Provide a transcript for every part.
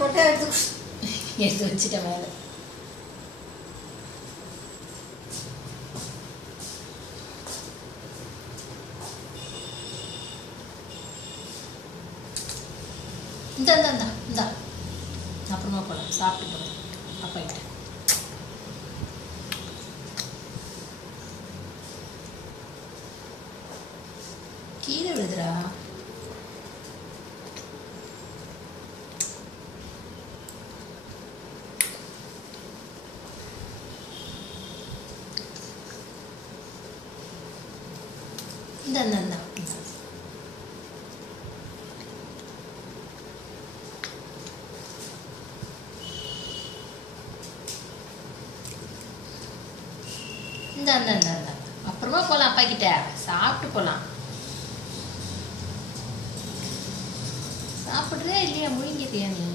கொட்டை எடுத்து வச்சுட்டேன் மேலே. இந்த இந்த இந்த இந்த அப்புறமா போகலாம், சாப்பிட்டு போகலாம். அப்பா கிட்ட கீழே விழுதுடா. இந்த இந்த இந்த இந்த இந்த இந்த இந்த அப்புறமா போகலாம், அப்பா கிட்ட சாப்பிட்டு போகலாம். சாப்பிட்றே இல்லையா, முழுங்கிட்டியா நீ?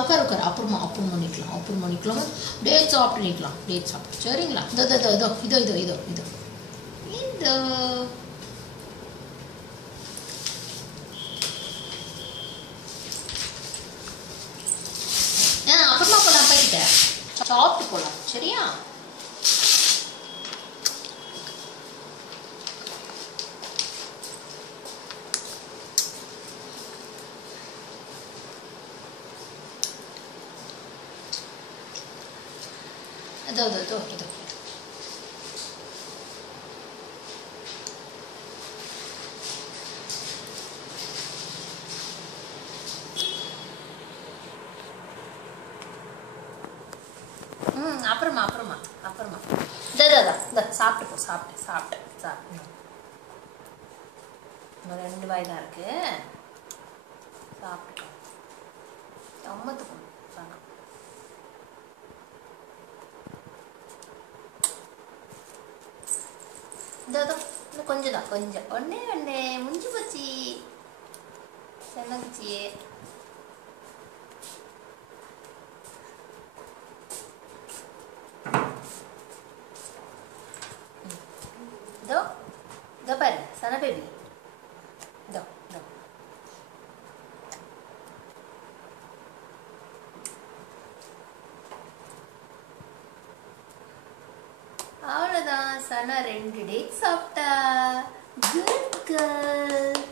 உட்கார் உட்கார், அப்புறமா அப்புறமா நிற்கலாம். டேட் சாப்பிட்டு நிற்கலாம், டேட் சாப்பிட்டு. சரிங்களா? இதோ இதோ இதோ இதோ இதோ இதோ இதோ இதோ அப்புறமா போகலாம், அப்பா கிட்ட சாப்பிட்டு போகலாம். சரியா? இதோ இதோ இதோ இதோ அப்புறமா அப்புறமா அப்புறமா இந்த சாப்பிட்டு போ, சாப்பிட்டு. இன்னும் 2 வாய் தான் இருக்கு, சாப்பிட்டு அம்மத்துக்கும் வேணாம். இன்னும் கொஞ்சம் தான், கொஞ்சம் ஒன்னே முடிஞ்சு போச்சு. சென்னக்குச்சியே இதோ பாரு சன பேபி. இதோ இதோ அவ்வளோதான். சனா 2 டேட் சாப்பிட்டா. Good girl.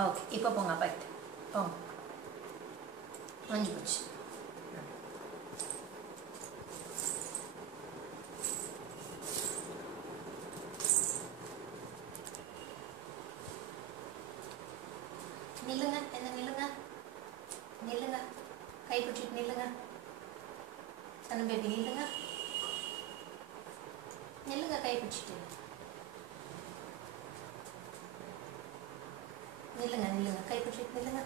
ஓகே, இப்போ போங்க அப்பா கிட்ட போங்க. முடிஞ்சு போச்சு. நில்லுங்க, என்ன நில்லுங்க, கை பிடிச்சிட்டு நில்லுங்க. சன பேபி நில்லுங்க, கை பிடிச்சிட்டு நில்லுங்க, கை பிடிச்சிட்டு நில்லுங்க.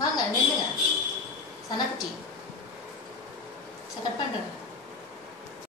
வாங்க நில்லுங்க சனக்குட்டி.